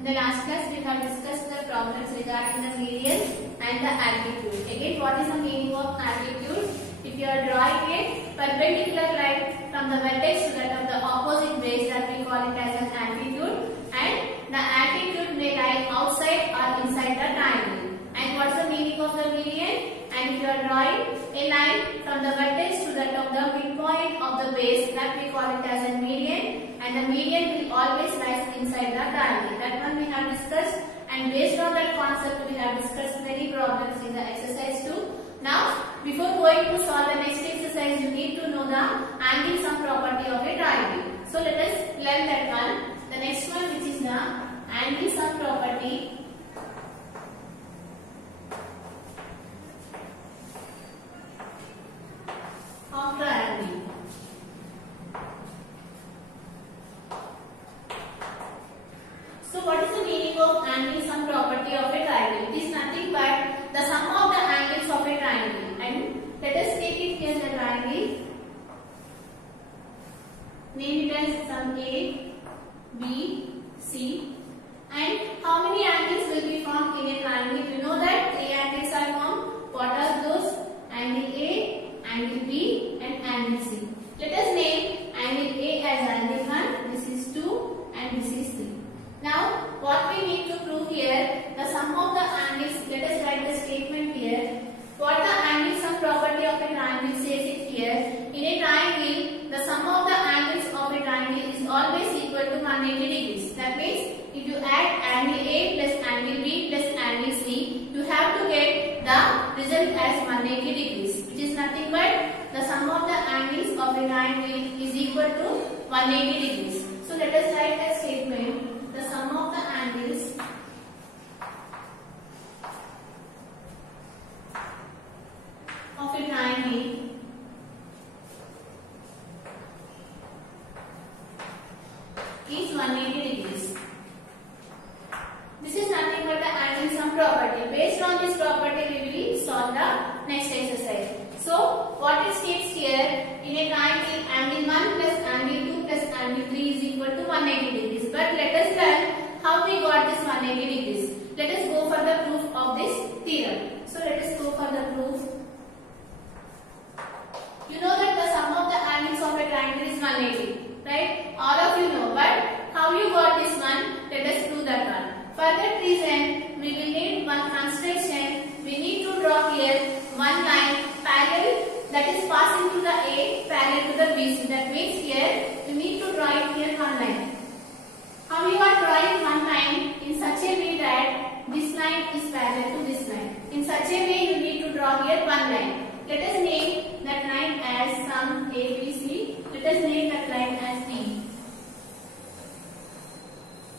In the last class, we have discussed the problems regarding the median and the altitude. Again, what is the meaning of altitude? If you are drawing a perpendicular line from the vertex to that of the opposite base, that we call it as an altitude, and the altitude may lie outside or inside the triangle. And what's the meaning of the median? And if you are drawing a line from the vertex to that of the midpoint of the base, that we call it as a median, and the median will always lie inside the triangle. That one we have discussed, and based on that concept we have discussed many problems in the exercise 2. Now, before going to solve the next exercise, you need to know the angle sum property of a triangle. So let us learn that one. The next one, which is the angle sum property of triangle. So what is the meaning of angle sum property of a triangle? It is nothing but the sum of the angles of a triangle. And let us take it here, the triangle. Name it as sum A, B, C. And how many angles will be formed in a triangle? You know that 3 angles are formed. What are those? Angle A, angle B and angle C. Let us name angle A as angle 1, this is 2 and this is 3. Now what we need to prove here, the sum of the angles, let us write the statement here. What the angle sum property of a triangle says it here. In a triangle, the sum of the angles of a triangle is always equal to 180 degrees. That means if you add angle A plus angle B plus angle C, you have to get the result as 180 degrees, which is nothing but the sum of the angles of a triangle is equal to 180 degrees. So let us write a statement. The sum of the angles of a triangle is 180 degrees. This is nothing but the angle sum property. Based on this property, we will solve the next exercise. So, what it states here, in a triangle, angle 1 plus angle 2 plus angle 3 is equal to 180 degrees. But let us learn how we got this 180 degrees. Let us go for the proof of this theorem. So, let us go for the proof. You know that the sum of the angles of a triangle is 180, right? All of you know, but how you got this one? Let us prove that one. For that reason, we will need one construction. We need to draw here one line parallel, that is passing through the A parallel to the BC. That means here you need to draw it here one line. How you are drawing one line? In such a way that this line is parallel to this line. In such a way you need to draw here one line. Let us name that line as sum ABC. Let us name that line as D.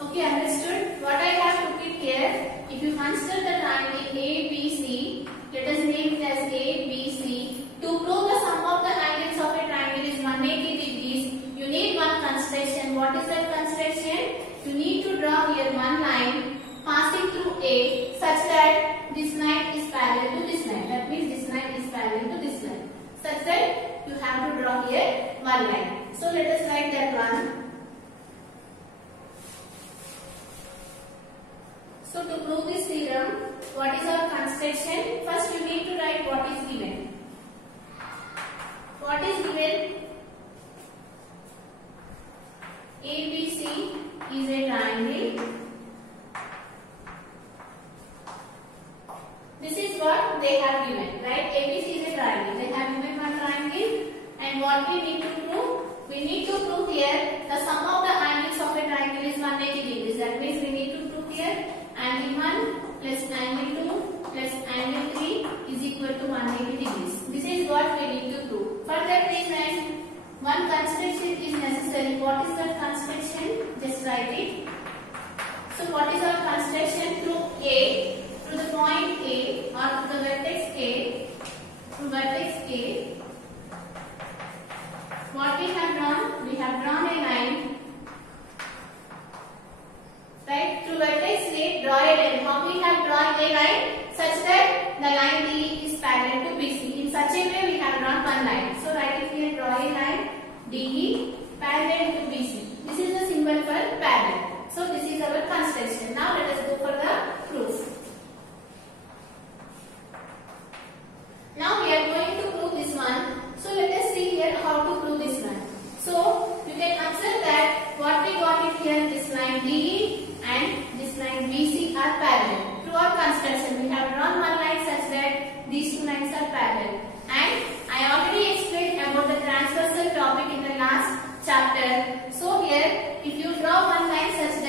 Okay, understood? What I have put it here, if you consider the triangle ABC, let us name it as ABC. To prove the sum of the angles of a triangle is 180 degrees, you need one construction. What is that construction? You need to draw here one line passing through A such that this line is parallel to this line. That means this line is parallel to this line. Such that you have to draw here one line. So let us write that one. So to prove this theorem, what is our construction? First you need to write what is given. What is given? ABC is a triangle. This is what they have given, right? ABC is a triangle. They have given one triangle, and what we need to prove? We need to prove here the sum of the angles of a triangle is 180 degrees. That means we need to prove here angle 1 plus angle 2 plus angle 3 is equal to 180 degrees. This is what we need to prove. For that reason, one construction is necessary. What is that construction? Just write it. So what is our construction? Through A, through the point A or through the vertex A, through vertex A, what we have drawn? We have drawn a line. Right? Through vertex A, draw a line. How we have drawn a line? Such that the line D is parallel to BC. In such a way we have drawn one line. So write it here, draw a line DE parallel to BC. This is the symbol for parallel. So this is our construction. chapter. So here, if you draw one line such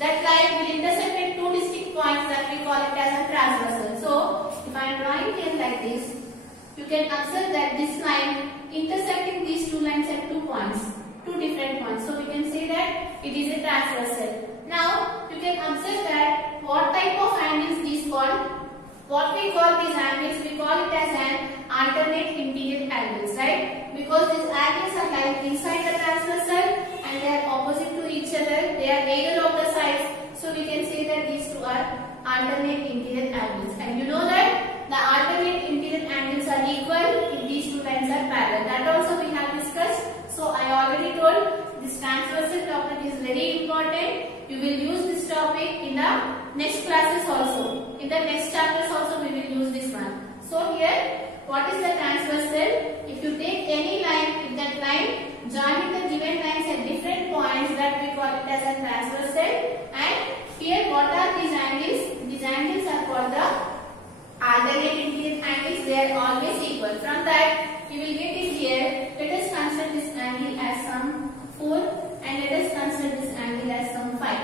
that line will intersect at two distinct points, that we call it as a transversal. So if I am drawing here like this, you can observe that this line intersecting these two lines at two points, two different points. So we can say that it is a transversal. Now you can observe that what type of angles these called. What we call these angles, we call it as an alternate interior angles, right? Because these angles are lying inside the transversal and they are opposite to each other. They are either of the sides. So we can say that these two are alternate interior angles. And you know that the alternate interior angles are equal if these two lines are parallel. That also we have discussed. So I already told this transversal topic is very important. You will use this topic in the next classes also. In the next chapters also we will use this one. So here, what is the transversal? If you take any line, if that line joining the given lines at different points, that we call it as a transversal. And here, what are these angles? These angles are called the alternate interior angles. They are always equal. From that, you will get it here. Let us consider this angle as some 4 and let us consider this angle as some 5.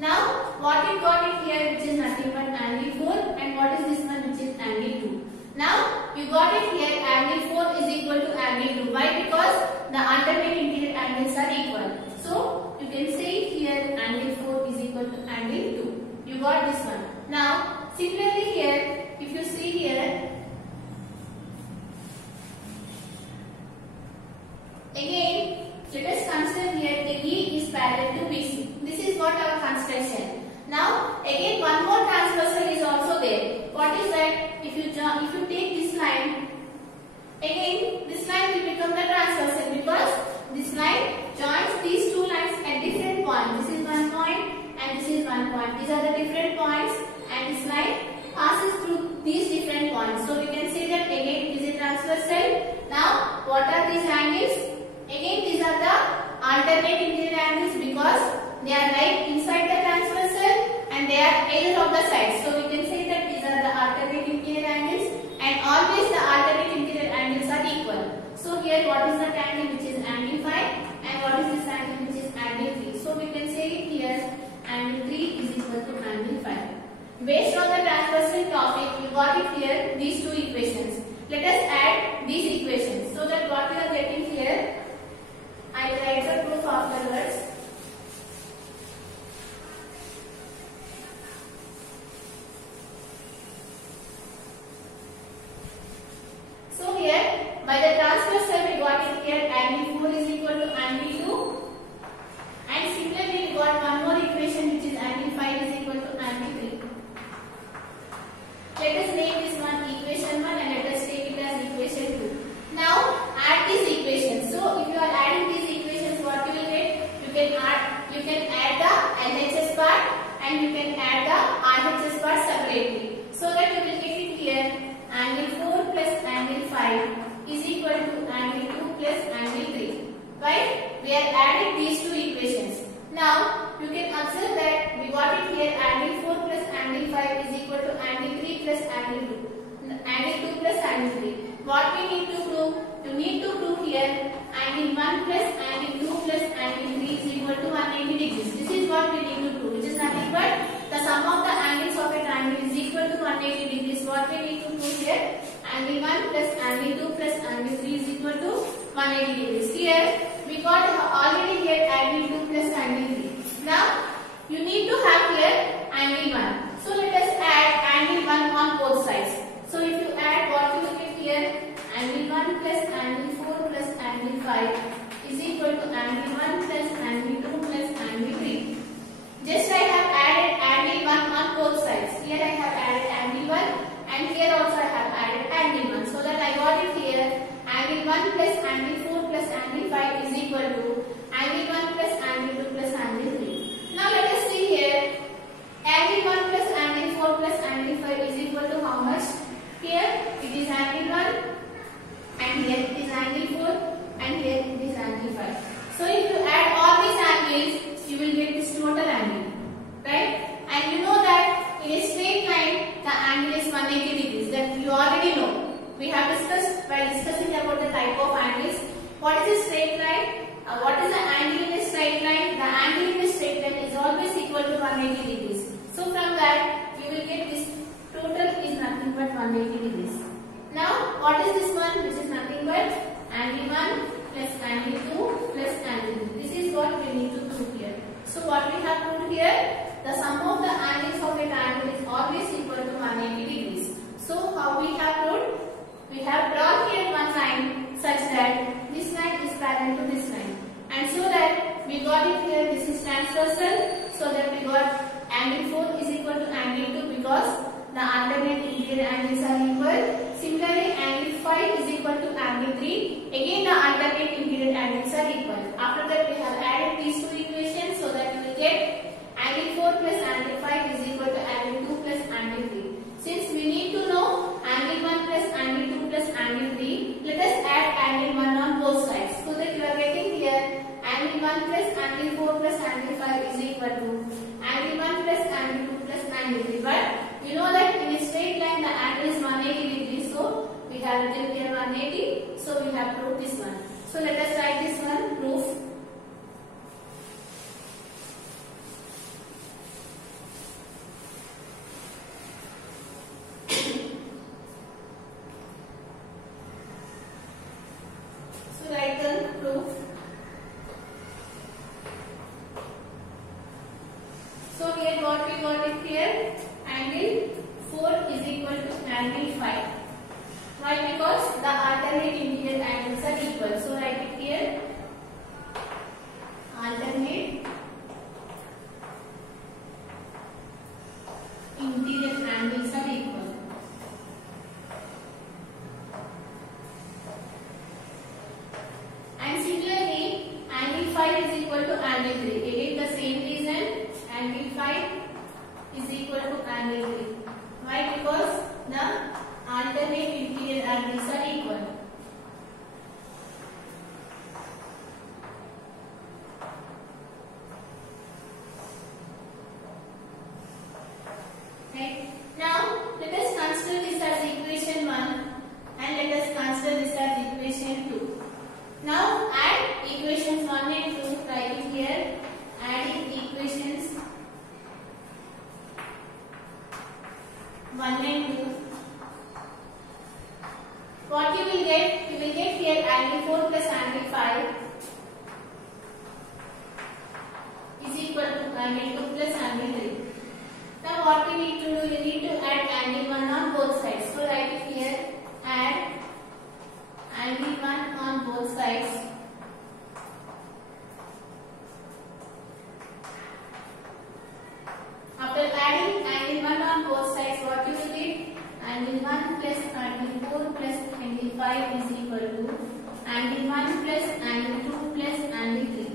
Now, what you got it here, which is nothing but angle 4, and what is this one, which is angle 2. Now, you got it here, angle 4 is equal to angle 2. Why? Because the alternate interior angles are equal. So, you can say here, angle 4 is equal to angle 2. You got this one. Now, similarly here, if you see here, again, let us consider here AE is parallel to BC. This is what our construction. Now, again one more transversal is also there. What is that? If you take this line, again this line will become the transversal because this line joins these two lines at different points. This is one point and this is one point. These are the different points and this line passes through these different points. So we can say that again it is a transversal. Now, what are these angles? Again, these are the alternate interior angles because they are right inside the transversal and they are either of the sides. So we can say that these are the alternate interior angles and always the alternate interior angles are equal. So here, what is that angle, which is angle 5, and what is this angle, which is angle 3. So we can say here angle 3 is equal to angle 5. Based on the transversal topic, you got it here, these two equations. Let us add these equations so that what we are getting here, I will write the proof afterwards. So here, by the transversal we got it here, angle 4 is equal to angle 2. And similarly we got one more equation, which is angle 5 is equal to angle 3. Let us name this one equation 1 and let us take it as equation 2. Now add these equations. So if you are adding these equations, what you will get? You can add the LHS part and you can add the RHS part separately. So that you will get it here, angle 4 plus angle 5 is equal to angle 2 plus angle 3. Right? We are adding these two equations. Now you can observe that we got it here, angle 4 plus angle 5 is equal to angle 3 plus angle 2. Angle 2 plus angle 3. What we need to prove? You need to prove here angle 1 plus angle 2 plus angle 3 is equal to 180 degrees. This is what we need to prove, which is nothing but the sum of the angles of a triangle is equal to 180 degrees. What we need to prove here? Angle 1 plus angle 2 plus angle 3 is equal to 180 degrees. Here we got already here angle 2 plus angle 3. Now you need to have here angle 1. So let us add angle 1 on both sides. So if you add, what you will get here, angle 1 plus angle 4 plus angle 5 is equal to angle 1 plus angle 2 plus angle 3. Just I have added angle 1 on both sides. Here I have added angle 1 and here also I have added angle 1. So that I got it here, angle 1 plus angle 4 plus angle 5 is equal to angle 1 plus angle 2 plus 180 degrees. So from that you will get this total is nothing but 180 degrees. Now what is this one, which is nothing but angle 1 plus angle 2 plus angle 3. This is what we need to prove here. So what we have proved here, the sum of the angles of a triangle is always equal to 180 degrees. So how we have proved? We have drawn here one line such that this line is parallel to this line, and so that we got it here, this is transversal, so that we got angle 4 is equal to angle 2 because the alternate interior angles are equal. Similarly, angle 5 is equal to angle 3. Again, the alternate interior angles are equal. After that, we have added these two equations so that we will get angle 4 plus angle 5 is equal to angle 2 plus angle 3. Since we need to know angle 1 plus angle 2 plus angle 3, let us add angle 1 on both sides. So that you are getting here angle 1 plus angle 4 plus angle 5 is equal to angle 1 plus angle 2 plus angle 3. But we know that in a straight line the angle is 180 degrees. So we have written here 180. So we have proved this one. So let us write this one, proof. So write the proof. So here what we got it here, angle 4 is equal to angle 5. Why? Because the alternate interior angles are equal. So write it here, alternate interior angles are equal. And similarly, angle 5 is equal to angle 3. Again the same reason, angle 5 is equal to angle 3. Why? Because the alternate interior angles are equal. Right. Now let us consider this as equation 1 and let us consider this as equation 2. Now add equations 1 and 2, write it here, adding equations 1 and 2. What you will get? You will get here angle 4 plus angle 5 is equal to angle 2 plus angle 3. Now what we need to do? We need to add angle 1 on both sides. So write it here, add angle 1 on both sides. After adding angle 1 on both sides, what you will get? Angle 1 plus angle 4 plus angle 5 is equal to angle 1 plus angle 2 plus angle 3.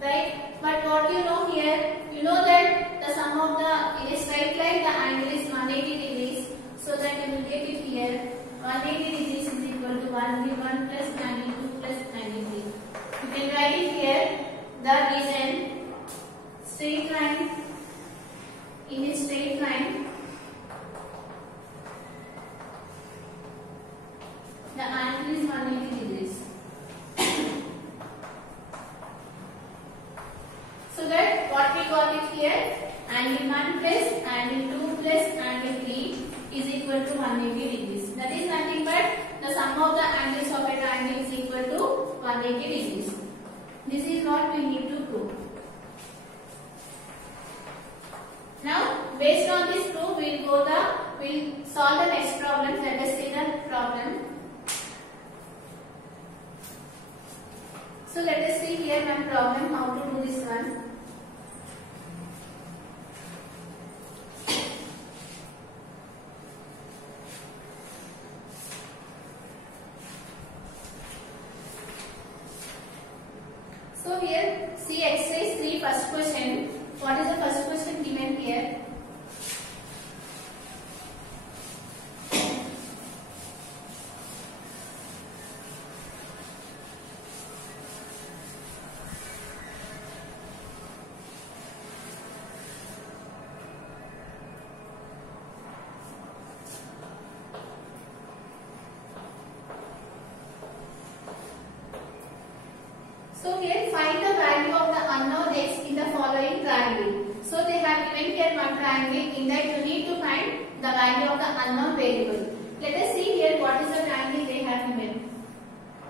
Right? But what you know here? You know that the sum of the, in a straight line, the angle is 180 degrees. So that you will get it here. 180 degrees is equal to angle 1 plus angle 2 plus angle 3. You can write it here. The reason, straight line, in a straight line, the angle is 180 degrees. So that what we got it here, angle 1 plus angle 2 plus angle 3 is equal to 180 degrees. That is nothing but the sum of the angles of a triangle is equal to 180 degrees. This is what we need to prove. Now, based on this proof, we'll solve the next problem. Let us see the problem. So let us see here one problem, how to do this one. So here, see exercise 3, first question. What is the first question given here? So here find the value of the unknown x in the following triangle. So they have given here one triangle. In that you need to find the value of the unknown variable. Let us see here what is the triangle they have given.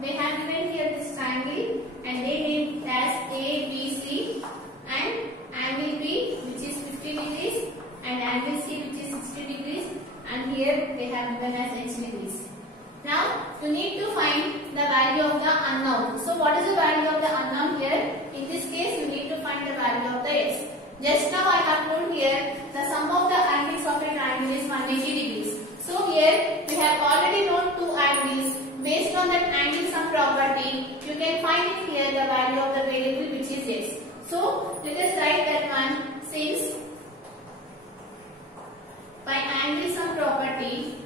They have given here this triangle and they named as ABC and angle B which is 50 degrees and angle C which is 60 degrees, and here they have given as H degrees. Now you need to find the value of the unknown. So what is the value of the unknown here? In this case you need to find the value of the x. Just now I have told here the sum of the angles of a triangle is 180 degrees. So here we have already known two angles. Based on that angle sum property, you can find here the value of the variable which is x. So let us write that one, since by angle sum property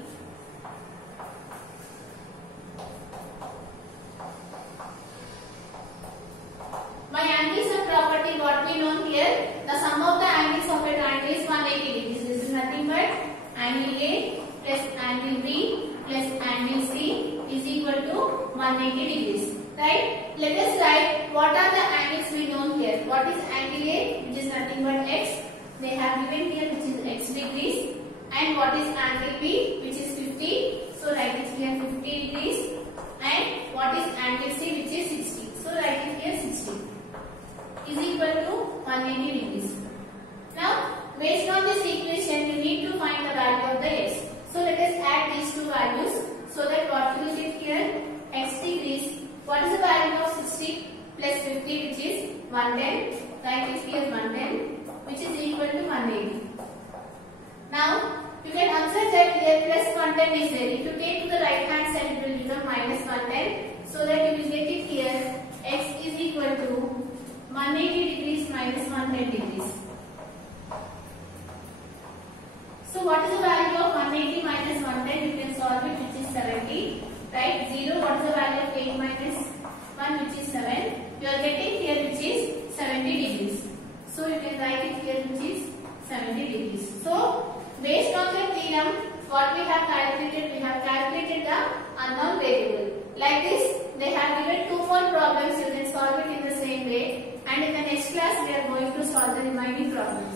what we know here, the sum of the angles of a triangle is 180 degrees. This is nothing but angle A plus angle B plus angle C is equal to 180 degrees. Right? Let us write what are the angles we know here. What is angle A, which is nothing but x. They have given here which is x degrees. And what is angle B, which is 50. So write it here 50 degrees. And what is angle C, which is 60. So write it here 60. Is equal to 180 degrees. Now, based on this equation, you need to find the value of the x. So let us add these two values. So that what we will get here, x degrees. What is the value of 60 plus 50, which is 110? Write it here 110, which is equal to 180. Now, you can observe that here plus 110 is there. If you take to the right hand side, it will become minus 110. So that you will get it here, x is equal to 180 degrees minus 110 degrees. So what is the value of 180 minus 110? You can solve it, which is 70. Right? 0, what is the value of 8 minus 1, which is 7. You are getting here which is 70 degrees. So you can write it here which is 70 degrees. So based on the theorem, what we have calculated the unknown variable. Like this, they have given 2 more problems. You can solve it in the same way. And in the next class, we are going to solve the remaining problems.